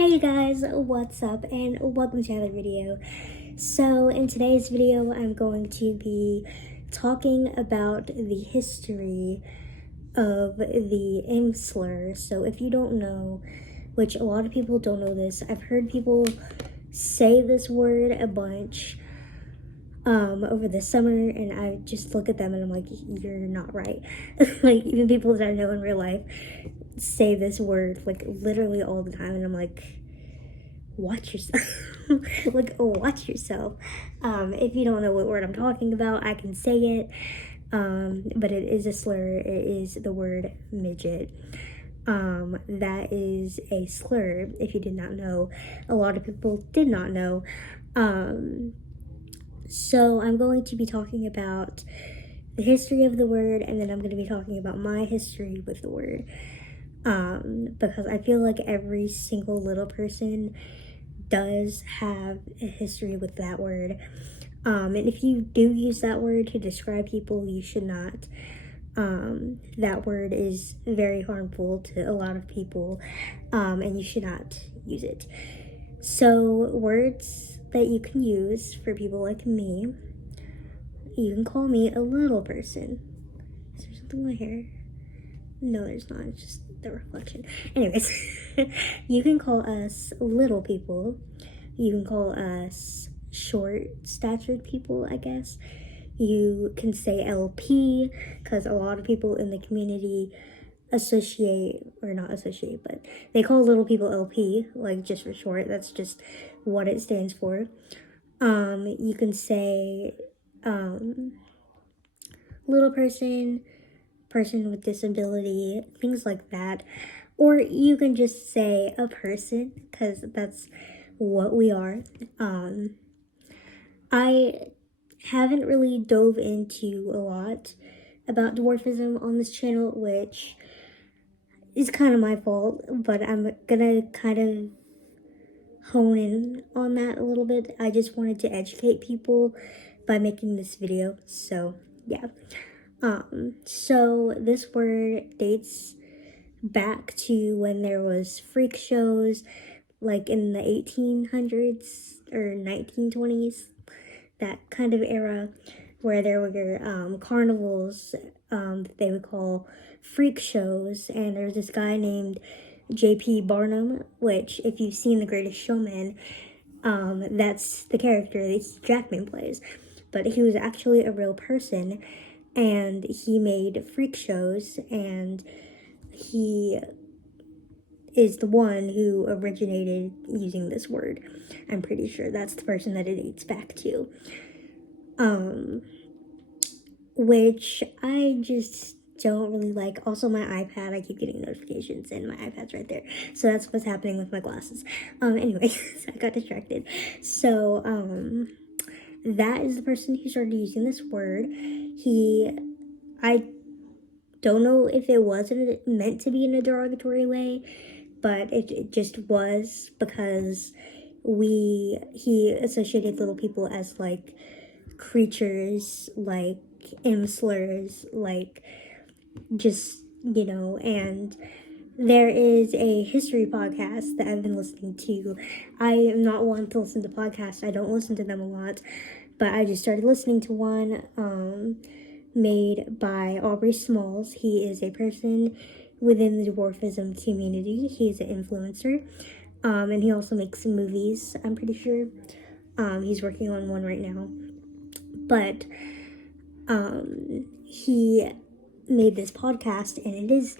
Hey you guys, what's up and welcome to another video. So in today's video I'm going to be talking about the history of the Slur. So if you don't know, which a lot of people don't know this, I've heard people say this word a bunch over the summer, and I just look at them and I'm like, you're not right. Like, even people that I know in real life say this word like literally all the time, and I'm like, watch yourself. Like, watch yourself. If you don't know what word I'm talking about, I can say it, but it is a slur. It is the word midget. That is a slur, if you did not know. A lot of people did not know. So I'm going to be talking about the history of the word, and then I'm going to be talking about my history with the word, because I feel like every single little person does have a history with that word. And if you do use that word to describe people, you should not. That word is very harmful to a lot of people, and you should not use it. So, words that you can use for people like me, you can call me a little person. Is there something in my hair? No, there's not. It's just the reflection. Anyways, you can call us little people. You can call us short-statured people, I guess. You can say LP, because a lot of people in the community but they call little people LP, like, just for short. That's just what it stands for. You can say little person, person with disability, things like that. Or you can just say a person, because that's what we are. I haven't really dove into a lot about dwarfism on this channel, which is kind of my fault, but I'm gonna kind of hone in on that a little bit. I just wanted to educate people by making this video, so yeah. So this word dates back to when there was freak shows, like in the 1800s or 1920s, that kind of era, where there were carnivals that they would call freak shows, and there's this guy named J.P. Barnum, which, if you've seen The Greatest Showman, that's the character that Jackman plays. But he was actually a real person, and he made freak shows, and he is the one who originated using this word. I'm pretty sure that's the person that it dates back to. Which I just don't really like. Also, my iPad, I keep getting notifications, and my iPad's right there. So that's what's happening with my glasses. Anyway, I got distracted. So, that is the person who started using this word. I don't know if it wasn't meant to be in a derogatory way, but it just was, because he associated little people as, like, creatures, like slurs, like, just, and there is a history podcast that I've been listening to. I am not one to listen to podcasts. I don't listen to them a lot, but I just started listening to one made by Aubrey Smalls. He is a person within the dwarfism community. He is an influencer, and he also makes some movies, I'm pretty sure. He's working on one right now, but he made this podcast, and it is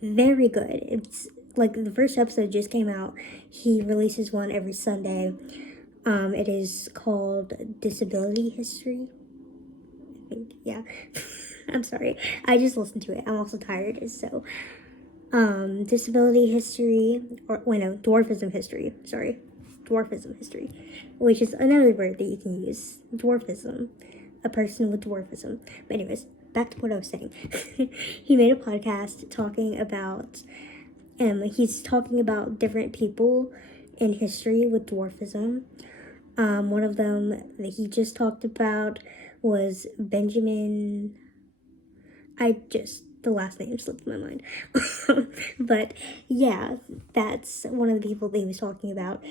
very good. It's like the first episode just came out. He releases one every Sunday. It is called Disability History, I think. Yeah. I'm sorry, I just listened to it. I'm also tired, so Disability History, or wait, no, Dwarfism History. Sorry, Dwarfism History, which is another word that you can use. Dwarfism, a person with dwarfism. But anyways, back to what I was saying. He made a podcast talking about, he's talking about different people in history with dwarfism. One of them that he just talked about was Benjamin. I just the last name slipped my mind. But yeah, that's one of the people that he was talking about.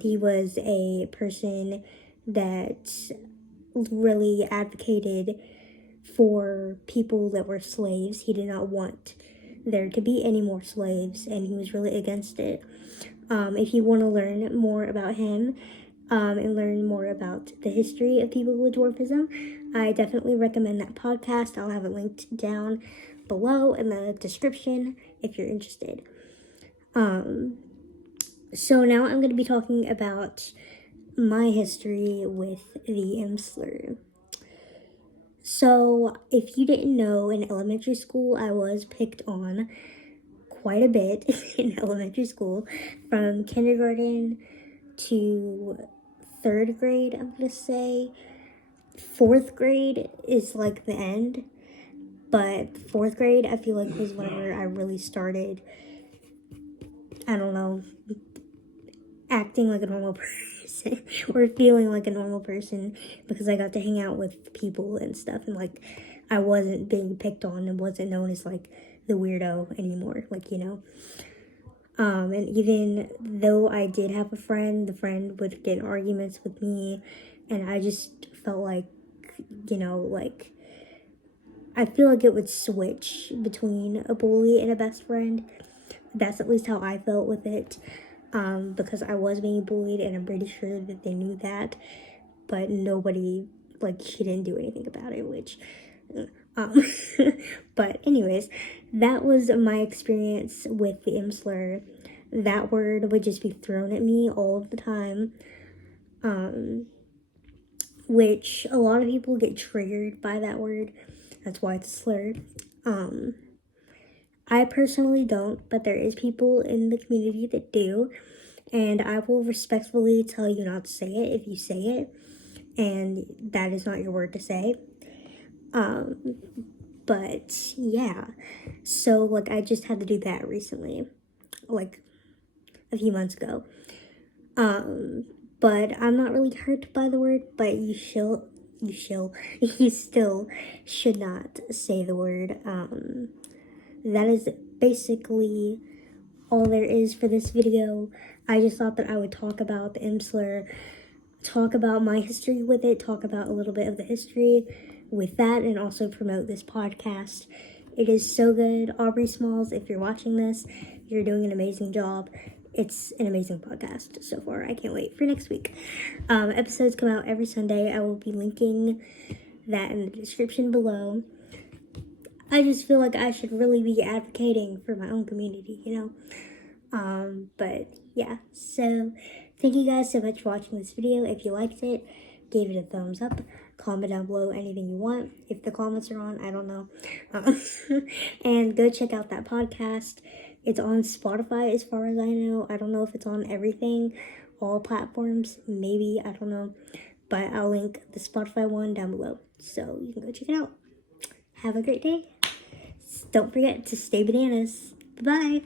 He was a person that really advocated for people that were slaves. He did not want there to be any more slaves, and he was really against it. If you want to learn more about him, and learn more about the history of people with dwarfism, I definitely recommend that podcast. I'll have it linked down below in the description if you're interested. So now I'm going to be talking about my history with the Slur. So if you didn't know, in elementary school I was picked on quite a bit in elementary school, from kindergarten to 3rd grade, I'm gonna say. 4th grade is like the end, but 4th grade I feel like was whenever I really started, I don't know, acting like a normal person or feeling like a normal person, because I got to hang out with people and stuff, and like I wasn't being picked on and wasn't known as like the weirdo anymore, like, you know. And even though I did have a friend, the friend would get in arguments with me, and I just felt like, you know, like, I feel like it would switch between a bully and a best friend. That's at least how I felt with it, because I was being bullied, and I'm pretty sure that they knew that, but nobody, like, she didn't do anything about it, which, but anyways, that was my experience with the Slur. That word would just be thrown at me all of the time, which a lot of people get triggered by that word. That's why it's a slur. I personally don't, but there is people in the community that do, and I will respectfully tell you not to say it if you say it, and that is not your word to say. But yeah, so like I just had to do that recently, like a few months ago. But I'm not really hurt by the word, but you still should not say the word. That is basically all there is for this video. I just thought that I would talk about the Slur, talk about my history with it, talk about a little bit of the history with that, and also promote this podcast. It is so good. Aubrey Smalls, if you're watching this, you're doing an amazing job. It's an amazing podcast so far. I can't wait for next week. Episodes come out every Sunday. I will be linking that in the description below. I just feel like I should really be advocating for my own community, you know? But yeah, so thank you guys so much for watching this video. If you liked it, give it a thumbs up. Comment down below anything you want. If the comments are on, I don't know. And go check out that podcast. It's on Spotify as far as I know. I don't know if it's on everything, all platforms, maybe, I don't know. But I'll link the Spotify one down below, so you can go check it out. Have a great day. Don't forget to stay bananas. Bye-bye.